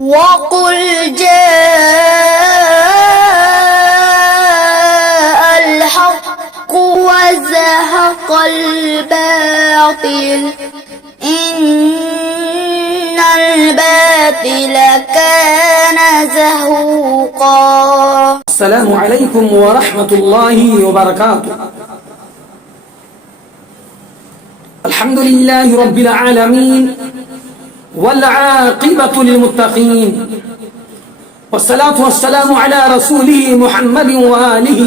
وَقُلْ جَاءَ الْحَقُّ وَزَهَقَ الْبَاطِلُ إِنَّ الْبَاطِلَ كَانَ زَهُوقًا۔ السلام علیکم ورحمۃ اللہ وبرکاتہ۔ الحمد للہ رب العالمین والعاقبۃ للمتقین والصلاة والسلام علی رسولہ محمد وآلہ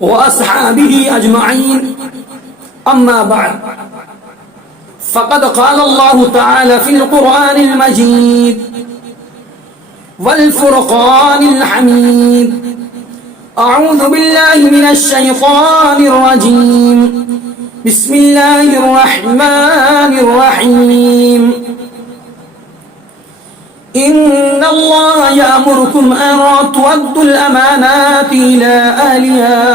واصحابہ اجمعین، اما بعد فقد قال اللہ تعالی فی القرآن المجید والفرقان الحمید، اعوذ باللہ من الشیطان الرجیم، بسم اللہ الرحمن الرحیم، ان اللہ یأمرکم ان تؤدوا الامانات الى اہلها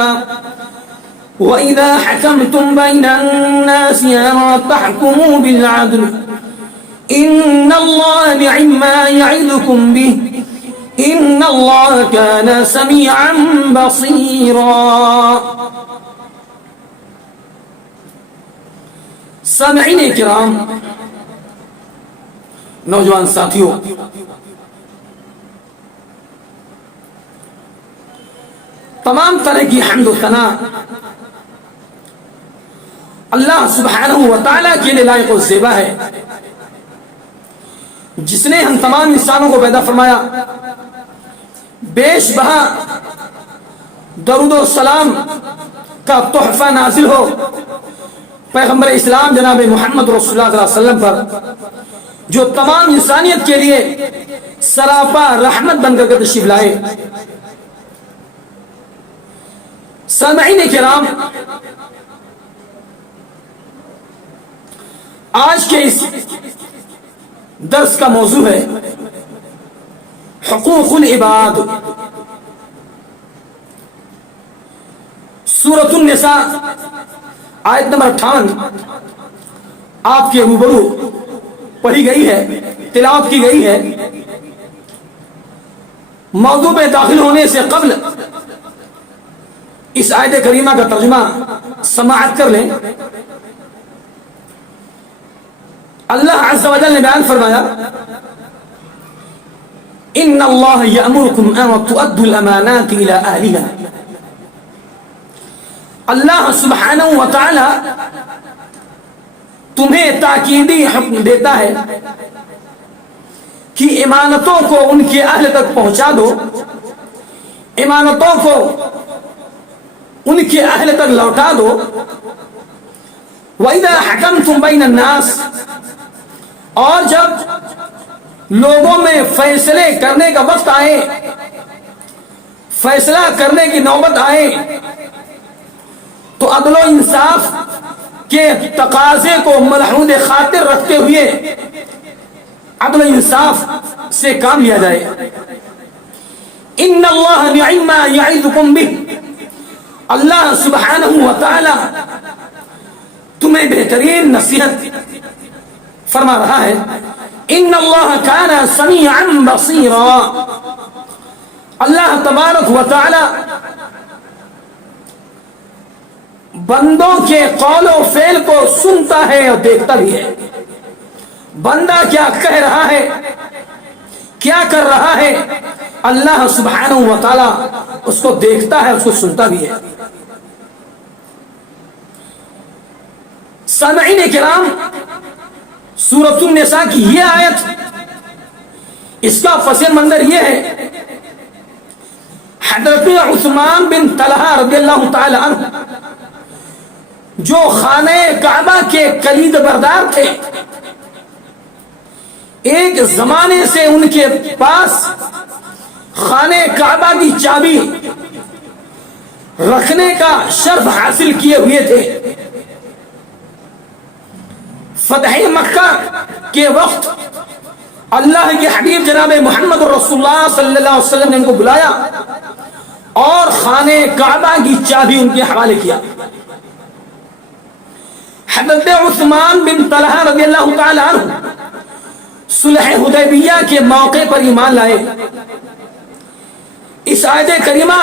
وَإِذَا حَكَمْتُمْ بَيْنَ النَّاسِ أَن تَحْكُمُوا بِالْعَدْلِ إِنَّ اللَّهَ نِعِمَّا يَعِظُكُمْ بِهِ إِنَّ اللَّهَ كَانَ سَمِيعًا بَصِيرًا۔ سامعین کرام، نوجوان ساتھیوں، تمام طرح کی حمد و ثنا اللہ سبحانہ و تعالیٰ کے لیے لائق و زیبا ہے، جس نے ہم تمام انسانوں کو پیدا فرمایا۔ بیش بہا درود و سلام کا تحفہ نازل ہو پیغمبر اسلام جناب محمد رسول اللہ صلی اللہ علیہ وسلم پر، جو تمام انسانیت کے لیے سراپا رحمت بن کر تشریف لائے۔ سامعین کرام، آج کے اس درس کا موضوع ہے حقوق العباد۔ سورۃ النساء آیت نمبر 58 آپ کے روبرو پڑھی گئی ہے، تلاوت کی گئی ہے۔ موضوع میں داخل ہونے سے قبل اس آیت کریمہ کا ترجمہ سماعت کر لیں۔ اللہ عز و جل نے بیان فرمایا، ان اللہ یأمرکم ان تؤدوا الامانات الى اہلها۔ اللہ سبحانہ و تعالی تمہیں تاکیدی حکم دیتا ہے کہ امانتوں کو ان کے اہل تک پہنچا دو، امانتوں کو ان کے اہل تک لوٹا دو۔ وَإِذَا حَكَمْتُمْ بَيْنَ النَّاسِ، اور جب لوگوں میں فیصلے کرنے کا وقت آئے، فیصلہ کرنے کی نوبت آئے، تو عدل و انصاف کے تقاضے کو ملحوظ خاطر رکھتے ہوئے عدل و انصاف سے کام لیا جائے۔ ان اللہ نعما یعظکم بہ، اللہ سبحانہ و تعالی تمہیں بہترین نصیحت فرما رہا ہے۔ ان اللہ کان سمیعا بصیرا، اللہ تبارک و تعالی بندوں کے قول و فعل کو سنتا ہے اور دیکھتا بھی ہے۔ بندہ کیا کہہ رہا ہے، کیا کر رہا ہے، اللہ سبحانہ و تعالی اس کو دیکھتا ہے، اس کو سنتا بھی ہے۔ سامعین کرام، سورۃ النساء کی یہ آیت، اس کا پس منظر یہ ہے، حضرت عثمان بن طلحہ رضی اللہ تعالی عنہ جو خانہ کعبہ کے کلید بردار تھے، ایک زمانے سے ان کے پاس خانہ کعبہ کی چابی رکھنے کا شرف حاصل کیے ہوئے تھے۔ فتح مکہ کے وقت اللہ کے حبیب جناب محمد رسول اللہ صلی اللہ علیہ وسلم نے ان کو بلایا اور خانہ کعبہ کی چابی ان کے حوالے کیا۔ حضرت عثمان بن طلحہ رضی اللہ تعالی عنہ صلح حدیبیہ کے موقع پر ایمان لائے۔ اس آیت کریمہ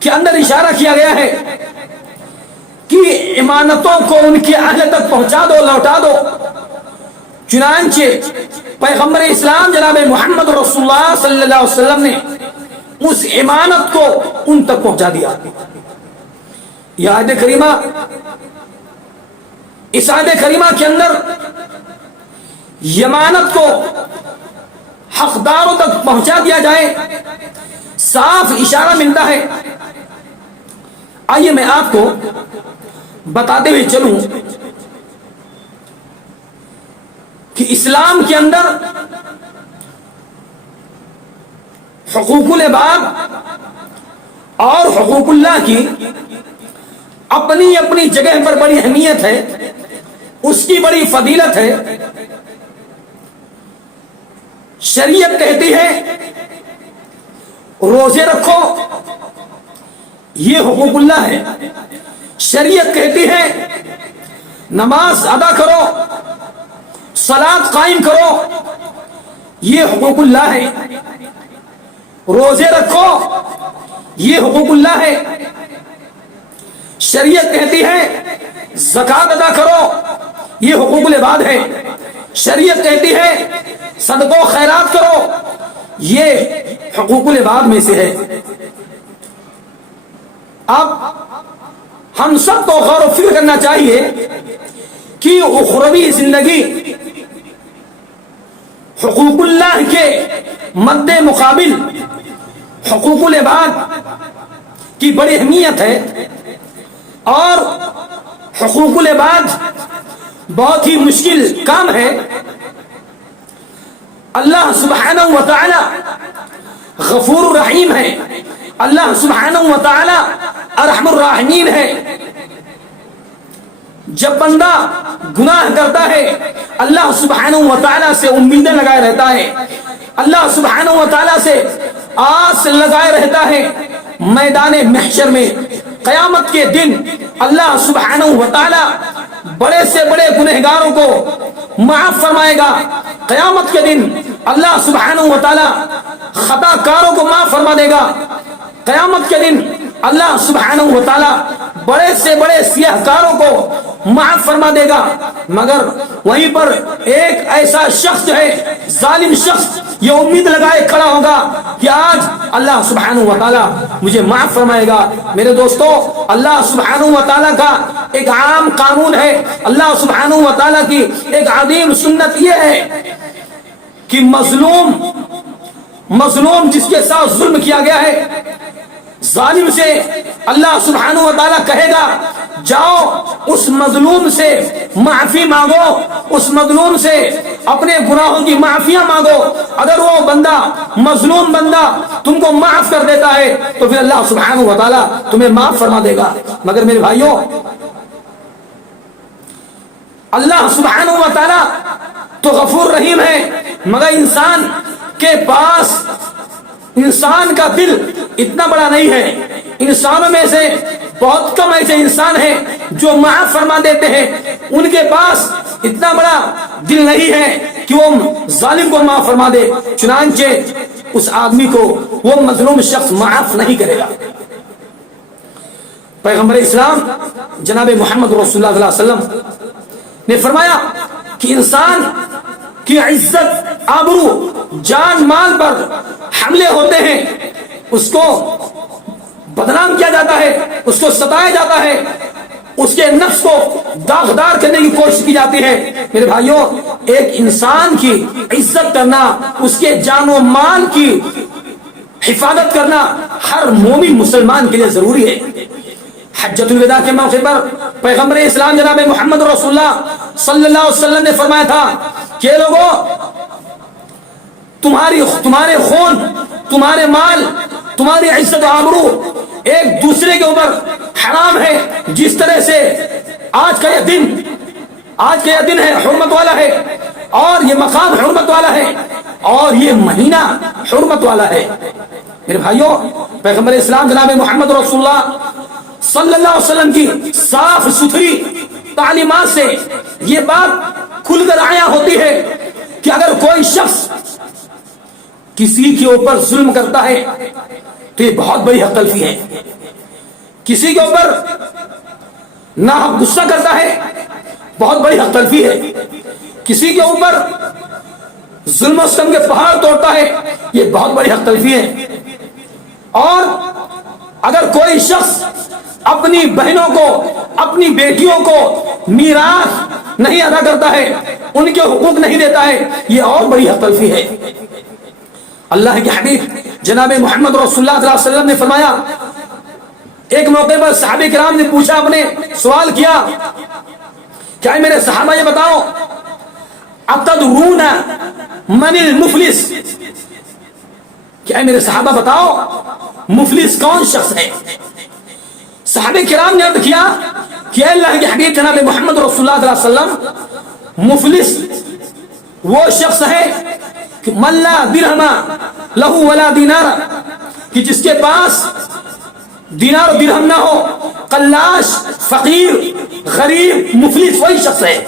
کے اندر اشارہ کیا گیا ہے کہ امانتوں کو ان کے اہل تک پہنچا دو، لوٹا دو۔ چنانچہ پیغمبر اسلام جناب محمد رسول اللہ صلی اللہ علیہ وسلم نے اس امانت کو ان تک پہنچا دیا۔ یہ آیت کریمہ، اس آیت کریمہ کے اندر امانت کو حقداروں تک پہنچا دیا جائے، صاف اشارہ ملتا ہے۔ آئیے میں آپ کو بتاتے ہوئے چلوں کہ اسلام کے اندر حقوق العباد اور حقوق اللہ کی اپنی اپنی جگہ پر بڑی اہمیت ہے، اس کی بڑی فضیلت ہے۔ شریعت کہتی ہے روزے رکھو، یہ حقوق اللہ ہے۔ شریعت کہتی ہے نماز ادا کرو، صلاۃ قائم کرو، یہ حقوق اللہ ہے۔ روزے رکھو، یہ حقوق اللہ ہے۔ شریعت کہتی ہے زکوٰۃ ادا کرو، یہ حقوق العباد ہے۔ شریعت کہتی ہے صدقہ و خیرات کرو، یہ حقوق العباد میں سے ہے۔ اب ہم سب کو غور و فکر کرنا چاہیے کہ اخروی زندگی حقوق اللہ کے مد مقابل حقوق العباد کی بڑی اہمیت ہے، اور حقوق العباد بہت ہی مشکل کام ہے۔ اللہ سبحانہ و تعالی غفور الرحیم ہے، اللہ سبحانہ و تعالی ارحم الراحمین ہے۔ جب بندہ گناہ کرتا ہے اللہ سبحانہ و تعالی سے امیدیں لگائے رہتا ہے، اللہ سبحانہ و تعالی سے آس لگائے رہتا ہے۔ میدان محشر میں قیامت کے دن اللہ سبحانہ و تعالی بڑے سے بڑے گنہگاروں کو معاف فرمائے گا۔ قیامت کے دن اللہ سبحانہ و تعالی خطا کاروں کو معاف فرما دے گا۔ قیامت کے دن اللہ سبحانہ و تعالی بڑے سے بڑے سیاہ کاروں کو معاف فرما دے گا، مگر وہیں پر ایک ایسا شخص جو ہے ظالم شخص یہ امید لگائے کھڑا ہوگا کہ آج اللہ سبحانہ و تعالی مجھے معاف فرمائے گا۔ میرے دوستو، اللہ سبحانہ و تعالی کا ایک عام قانون ہے، اللہ سبحانہ و تعالی کی ایک عظیم سنت یہ ہے کہ مظلوم جس کے ساتھ ظلم کیا گیا ہے، ظالم سے اللہ سبحانہ و تعالیٰ کہے گا جاؤ اس مظلوم سے معافی مانگو، اس مظلوم سے اپنے گناہوں کی معافیاں مانگو۔ اگر وہ بندہ مظلوم بندہ تم کو معاف کر دیتا ہے تو پھر اللہ سبحانہ و تعالیٰ تمہیں معاف فرما دے گا۔ مگر میرے بھائیوں، اللہ سبحانہ و تعالیٰ تو غفور رحیم ہے، مگر انسان کے پاس انسان کا دل اتنا بڑا نہیں ہے۔ انسانوں میں سے بہت کم ایسے انسان ہیں جو معاف فرما دیتے ہیں، ان کے پاس اتنا بڑا دل نہیں ہے کہ وہ ظالم کو معاف فرما دے، چنانچہ اس آدمی کو وہ مظلوم شخص معاف نہیں کرے گا۔ پیغمبر اسلام جناب محمد رسول اللہ صلی اللہ علیہ وسلم نے فرمایا کہ انسان کی عزت، آبرو، جان مال پر حملے ہوتے ہیں، اس کو بدنام کیا جاتا ہے، اس کو ستایا جاتا ہے، اس کے نفس کو داغدار کرنے کی کوشش کی جاتی ہے۔ میرے بھائیوں، ایک انسان کی عزت کرنا، اس کے جان و مال کی حفاظت کرنا ہر مومن مسلمان کے لیے ضروری ہے۔ حجۃ الوداع کے موقع پر پیغمبر اسلام جناب محمد رسول اللہ صلی اللہ علیہ وسلم نے فرمایا تھا کہ لوگوں، تمہارے خون، تمہارے مال، تمہاری عزت و آبرو ایک دوسرے کے اوپر حرام ہے۔ جس طرح سے آج کا یہ دن ہے، حرمت والا ہے، اور یہ مقام حرمت والا ہے، اور یہ مہینہ حرمت والا ہے۔ میرے بھائیوں، پیغمبر اسلام جناب محمد رسول اللہ صلی اللہ علیہ وسلم کی صاف ستھری تعلیمات سے یہ بات کھل کر آیا ہوتی ہے کہ اگر کوئی شخص کسی کے اوپر ظلم کرتا ہے تو یہ بہت بڑی حق تلفی ہے. کسی کے اوپر ناحق غصہ کرتا ہے بہت بڑی حق تلفی ہے. کسی کے اوپر ظلم و ستم کے پہاڑ توڑتا ہے یہ بہت بڑی حق تلفی ہے. اور اگر کوئی شخص اپنی بہنوں کو اپنی بیٹیوں کو میراث نہیں ادا کرتا ہے ان کے حقوق نہیں دیتا ہے یہ اور بڑی حق تلفی ہے. اللہ کے حبیب جناب محمد رسول اللہ صلی اللہ علیہ وسلم نے فرمایا, ایک موقع پر صحابہ کرام نے پوچھا, اپنے سوال کیا کہ اے میرے صحابہ یہ بتاؤ اتدرون من المفلس, کہ اے میرے صحابہ بتاؤ مفلس کون شخص ہے؟ صحابہ کرام نے عرض کیا کہ اے اللہ کے حبیب جناب محمد رسول اللہ صلی اللہ علیہ وسلم مفلس وہ شخص ہے کہ من لا درہم لہ ولا دینار, کہ جس کے پاس دینار و درہم نہ ہو, قلاش, فقیر, غریب, مفلس وہی شخص ہے.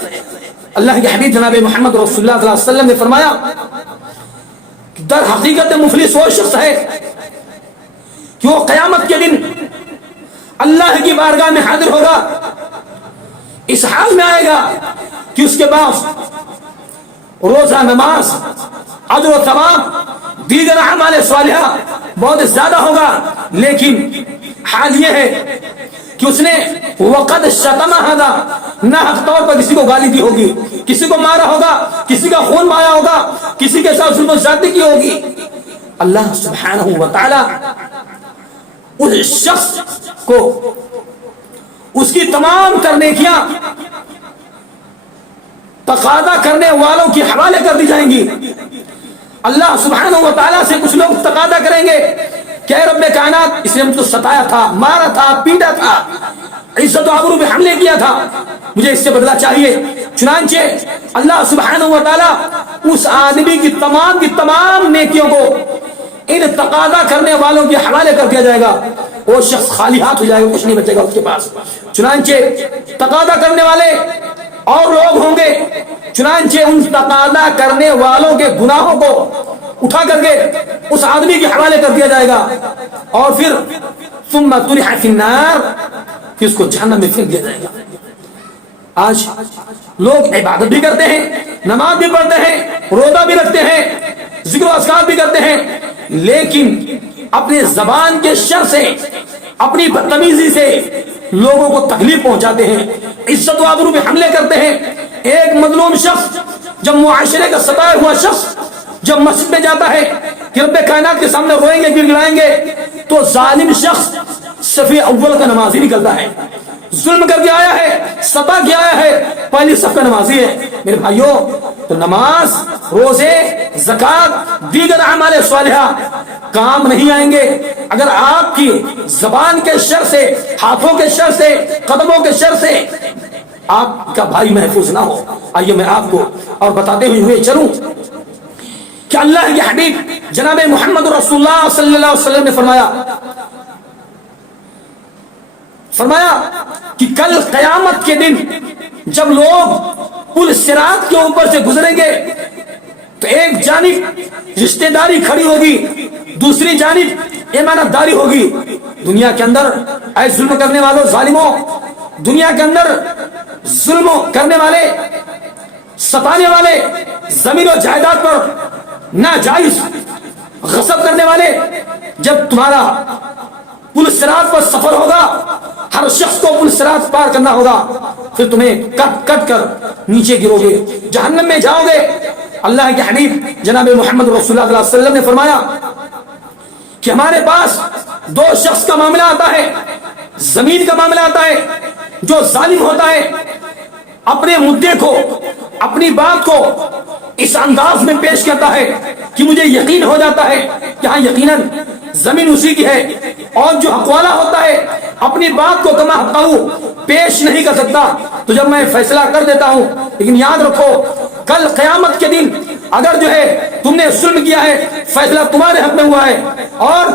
اللہ کے حبیب جناب محمد رسول اللہ صلی اللہ علیہ وسلم نے فرمایا کہ در حقیقت مفلس وہ شخص ہے کہ وہ قیامت کے دن اللہ کی بارگاہ میں حاضر ہوگا, اس حال میں آئے گا کہ اس کے پاس روزہ, نماز, اجر و ثواب, دیگر اعمال صالحہ بہت زیادہ ہوگا, لیکن حال یہ ہے کہ اس نے وقد شتم ھذا, ناحق طور پر کسی کو گالی دی ہوگی, کسی کو مارا ہوگا, کسی کا خون بہایا ہوگا, کسی کے ساتھ ظلم و زیادتی کی ہوگی. اللہ سبحانہ و تعالی اس شخص کو اس کی تمام کرنے کیا تقاضا کرنے والوں کی حوالے کر دی جائیں گی. اللہ سبحانہ و تعالیٰ سے کچھ لوگ تقاضا کریں گے کہ اے رب کائنات, اس نے مجھ کو ستایا تھا, مارا تھا, پیٹا تھا, عزت و آبرو پہ حملے کیا تھا, مجھے اس سے بدلہ چاہیے. چنانچہ اللہ سبحانہ و تعالیٰ اس آدمی کی تمام نیکیوں کو ان تقاضا کرنے والوں کے حوالے کر دیا جائے گا. وہ شخص خالی ہاتھ ہو جائے گا, کچھ نہیں بچے گا اس کے پاس. چنانچہ تقاضا کرنے والے اور لوگ ہوں گے, چنانچہ ان تقاضا کرنے والوں کے گناہوں کو اٹھا کر کے اس آدمی کے حوالے کر دیا جائے گا, اور پھر ثم طرح فی النار, پھر اس کو جہنم میں پھینک دیا جائے گا. آج لوگ عبادت بھی کرتے ہیں, نماز بھی پڑھتے ہیں, روزہ بھی رکھتے ہیں, ذکر و اذکار بھی کرتے ہیں, لیکن اپنے زبان کے شر سے, اپنی بدتمیزی سے لوگوں کو تکلیف پہنچاتے ہیں, عزت و آبرو پہ حملے کرتے ہیں. ایک مظلوم شخص جب معاشرے کا ستایا ہوا شخص جب مسجد میں جاتا ہے کہ رب کائنات کے سامنے روئیں گے, گر گڑائیں گے, تو ظالم شخص صف اول کا نمازی نکلتا ہے, ظلم کر کے آیا ہے, ستا کے آیا ہے, پہلی صف کا نمازی ہے. میرے بھائیوں, تو نماز, روزے, زکات, دیگر اعمال صالحہ کام نہیں آئیں گے اگر آپ کی زبان کے شر سے, ہاتھوں کے شر سے, قدموں کے شر سے آپ کا بھائی محفوظ نہ ہو. آئیے میں آپ کو اور بتاتے ہوئے چلوں کہ اللہ کے حبیب جناب محمد رسول اللہ صلی اللہ علیہ وسلم نے فرمایا کہ کل قیامت کے دن جب لوگ پل صراط کے اوپر سے گزریں گے تو ایک جانب رشتہ داری کھڑی ہوگی, دوسری جانب امانت داری ہوگی. دنیا کے اندر اے ظلم کرنے والوں, ظالموں, دنیا کے اندر ظلم کرنے والے, ستانے والے, زمین و جائیداد پر ناجائز غصب کرنے والے, جب تمہارا پل صراط پر سفر ہوگا, ہر شخص کو پل صراط پار کرنا ہوگا, پھر تمہیں کٹ کٹ کر نیچے گرو گے, جہنم میں جاؤ گے. اللہ کے حبیب جناب محمد رسول اللہ صلی اللہ علیہ وسلم نے فرمایا کہ ہمارے پاس دو شخص کا معاملہ آتا ہے, زمین کا معاملہ آتا ہے. جو ظالم ہوتا ہے اپنے مدعے کو, اپنی بات کو اس انداز میں پیش کرتا ہے کہ مجھے یقین ہو جاتا ہے کہ ہاں یقیناً زمین اسی کی ہے, اور جو حق والا ہوتا ہے اپنی بات کو کما حقہ پیش نہیں کر سکتا, تو جب میں فیصلہ کر دیتا ہوں. لیکن یاد رکھو کل قیامت کے دن اگر جو ہے تم نے ظلم کیا ہے, فیصلہ تمہارے حق میں ہوا ہے اور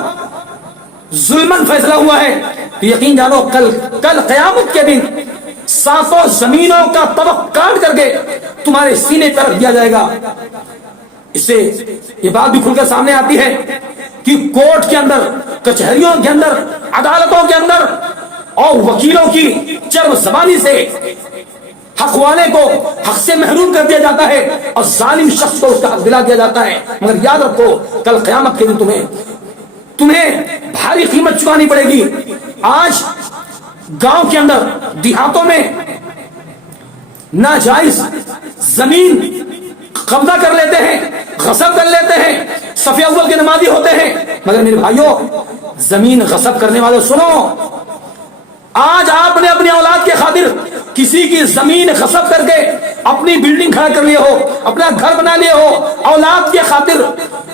ظلمن فیصلہ ہوا ہے, تو یقین جانو کل قیامت کے دن 7 زمینوں کا طبق کاٹ کر کے تمہارے سینے پر رکھ دیا جائے گا۔ اس سے یہ بات بھی کھل کر سامنے آتی ہے کہ کورٹ کے اندر، کچہریوں کے اندر، عدالتوں کے اندر اور وکیلوں کی چرب زبانی سے حق والے کو حق سے محروم کر دیا جاتا ہے اور ظالم شخص کو اس کا حق دلا دیا جاتا ہے۔ مگر یاد رکھو کل قیامت کے دن تمہیں بھاری قیمت چکانی پڑے گی۔ آج گاؤں کے اندر، دیہاتوں میں ناجائز زمین قبضہ کر لیتے ہیں، غصب کر لیتے ہیں، صف اول کے نمازی ہوتے ہیں، مگر میرے بھائیوں زمین غصب کرنے والے سنو، آج آپ نے اپنی اولاد کے خاطر کسی کی زمین غصب کر کے اپنی بلڈنگ کھڑا کر لیے ہو، اپنا گھر بنا لیے ہو اولاد کے خاطر،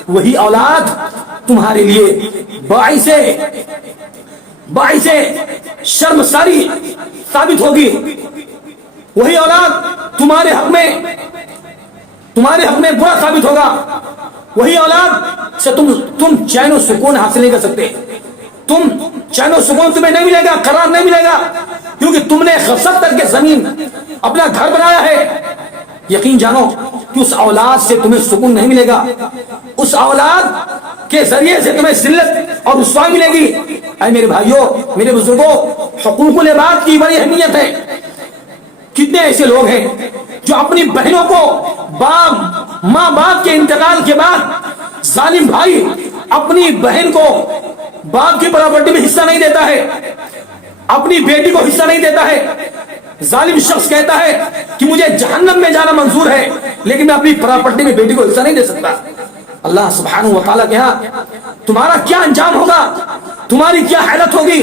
وہی اولاد تمہارے لیے باعث شرمساری ثابت ہوگی۔ وہی اولاد تمہارے حق میں برا ثابت ہوگا۔ وہی اولاد سے تم چین و سکون حاصل نہیں کر سکتے، تم چین و سکون تمہیں نہیں ملے گا، قرار نہیں ملے گا، کیونکہ تم نے غصب کر کے زمین اپنا گھر بنایا ہے۔ یقین جانو کہ اس اولاد سے تمہیں سکون نہیں ملے گا، اس اولاد کے ذریعے سے تمہیں ذلت اور رسوائی ملے گی۔ اے میرے بھائیوں، میرے بزرگوں، حقوق العباد کی بڑی اہمیت ہے۔ کتنے ایسے لوگ ہیں جو اپنی بہنوں کو ماں باپ کے انتقال کے بعد ظالم بھائی اپنی بہن کو باپ کی پراپرٹی میں حصہ نہیں دیتا ہے، اپنی بیٹی کو حصہ نہیں دیتا ہے۔ ظالم شخص کہتا ہے کہ مجھے جہنم میں جانا منظور ہے لیکن میں اپنی پراپرٹی میں بیٹی کو حصہ نہیں دے سکتا۔ اللہ سبحانہ و تعالیٰ کے ہاں تمہارا کیا انجام ہوگا، تمہاری کیا حالت ہوگی؟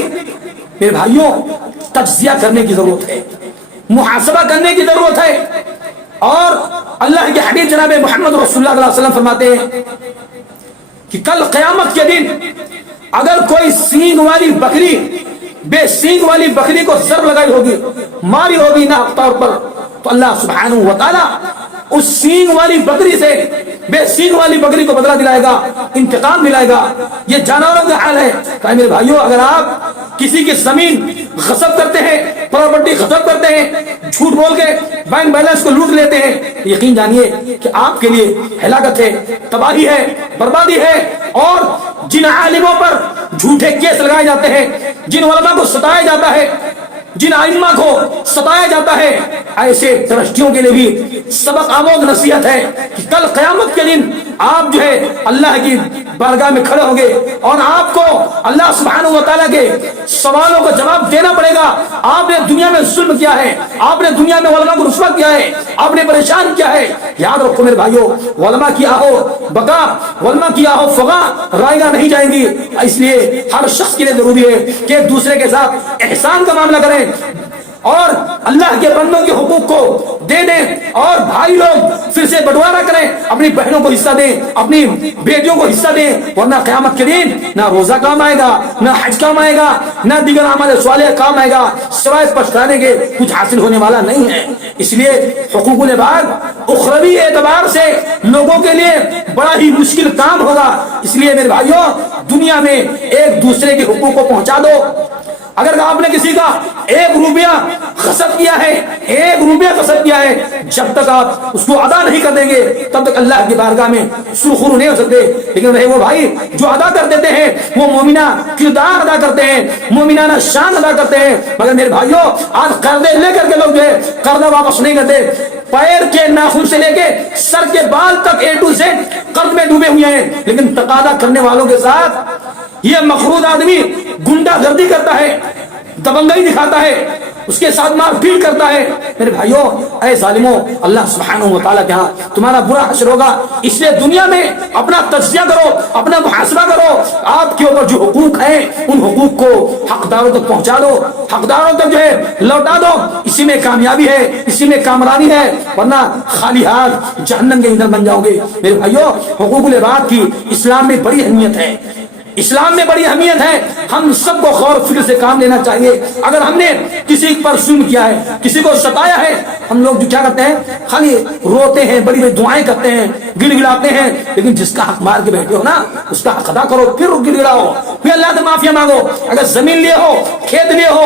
میرے بھائیوں تجزیہ کرنے کی ضرورت ہے، محاسبہ کرنے کی ضرورت ہے۔ اور اللہ کے حبیب جناب محمد رسول اللہ صلی اللہ علیہ وسلم فرماتے ہیں کہ کل قیامت کے دن اگر کوئی سینگ والی بکری بے سینگ والی بکری کو ضرب لگائی ہوگی، ماری ہوگی ناحق طور پر، تو اللہ سبحانہ و تعالیٰ اس سینگ والی بکری سے بے سینگ والی بکری کو بدلہ دلائے گا، انتقام دلائے گا۔ یہ جانوروں کا حال ہے۔ کہ میرے بھائیوں اگر آپ کسی کی زمین غصب کرتے ہیں، پراپرٹی غصب کرتے ہیں، جھوٹ بول کے بینک بیلنس کو لوٹ لیتے ہیں، یقین جانیے کہ آپ کے لیے ہلاکت ہے، تباہی ہے، بربادی ہے۔ اور جن عالموں پر جھوٹے کیس لگائے جاتے ہیں، جن علماء کو ستایا جاتا ہے، جن ائمہ کو ستایا جاتا ہے، ایسے درشٹیوں کے لیے بھی سبق آموز نصیحت ہے کہ کل قیامت کے دن آپ جو ہے اللہ کی بارگاہ میں کھڑے ہوں گے اور آپ کو اللہ سبحانہ و تعالیٰ کے سوالوں کا جواب دینا پڑے گا۔ آپ نے دنیا میں ظلم کیا ہے، آپ نے دنیا میں علماء کو رسوا کیا ہے، آپ نے پریشان کیا ہے۔ یاد رکھو میرے بھائیوں، علماء کی آہو بقا، علماء کی آہو فغا رائے گاہ نہیں جائیں گی۔ اس لیے ہر شخص کے لیے ضروری ہے کہ ایک دوسرے کے ساتھ احسان کا معاملہ کریں اور اللہ کے بندوں کے حقوق کو دے دیں، اور بھائی لوگ پھر سے بٹوارا کریں، اپنی بہنوں کو حصہ دیں، اپنی بیٹیوں کو حصہ دیں، ورنہ قیامت کے دن نہ روزہ کام آئے گا، نہ حج کام آئے گا، نہ دیگر اعمال صالحہ کام آئے گا، سوائے پچھتانے کے کچھ حاصل ہونے والا نہیں ہے۔ اس لیے حقوق العباد اخروی اعتبار سے لوگوں کے لیے بڑا ہی مشکل کام ہوگا۔ اس لیے میرے بھائیوں دنیا میں ایک دوسرے کے حقوق کو پہنچا دو۔ اگر آپ نے کسی کا 1 روپیہ غصب کیا ہے، 1 روپیہ غصب کیا ہے، جب تک آپ اس کو ادا نہیں کر دیں گے تب تک اللہ کی بارگاہ میں سرخرو نہیں ہو سکتے۔ لیکن رہے وہ بھائی جو ادا کر دیتے ہیں، وہ مومنہ کردار ادا کرتے ہیں، مومنانہ شان ادا کرتے ہیں۔ مگر میرے بھائیوں آج قرضے لے کر کے لوگ جو ہے قرضہ واپس نہیں کرتے، پیر کے ناخن سے لے کے سر کے بال تک A to Z قرض میں ڈوبے ہوئے ہیں۔ لیکن تقاضا کرنے والوں کے ساتھ یہ مخروط آدمی گنڈا گردی کرتا ہے، دبنگئی دکھاتا ہے، اس کے ساتھ مار پیٹ کرتا ہے۔ میرے بھائیوں اے ظالموں، اللہ سبحانہ و تعالیٰ کے ہاں تمہارا برا حشر ہوگا۔ اس لیے دنیا میں اپنا تجزیہ کرو، اپنا محاسبہ کرو، آپ کے اوپر جو حقوق ہیں ان حقوق کو حقداروں تک پہنچا دو، حقداروں تک جو ہے لوٹا دو۔ اسی میں کامیابی ہے، اسی میں کامرانی ہے، ورنہ خالی ہاتھ جہنم کے اندر بن جاؤ گے۔ میرے بھائیوں حقوق العباد کی اسلام میں بڑی اہمیت ہے، اسلام میں بڑی اہمیت ہے۔ ہم سب کو غور و فکر سے کام لینا چاہیے۔ اگر ہم نے کسی پر ظلم کیا ہے، کسی کو ستایا ہے، ہم لوگ جو کیا کرتے ہیں خالی روتے ہیں، بڑی بڑی دعائیں کرتے ہیں، گڑ گڑاتے ہیں، لیکن جس کا حق مار کے بیٹھے ہو نا اس کا حق ادا کرو، پھر گڑ گڑاؤ، پھر اللہ سے معافیا مانگو۔ اگر زمین لیے ہو، کھیت لیے ہو،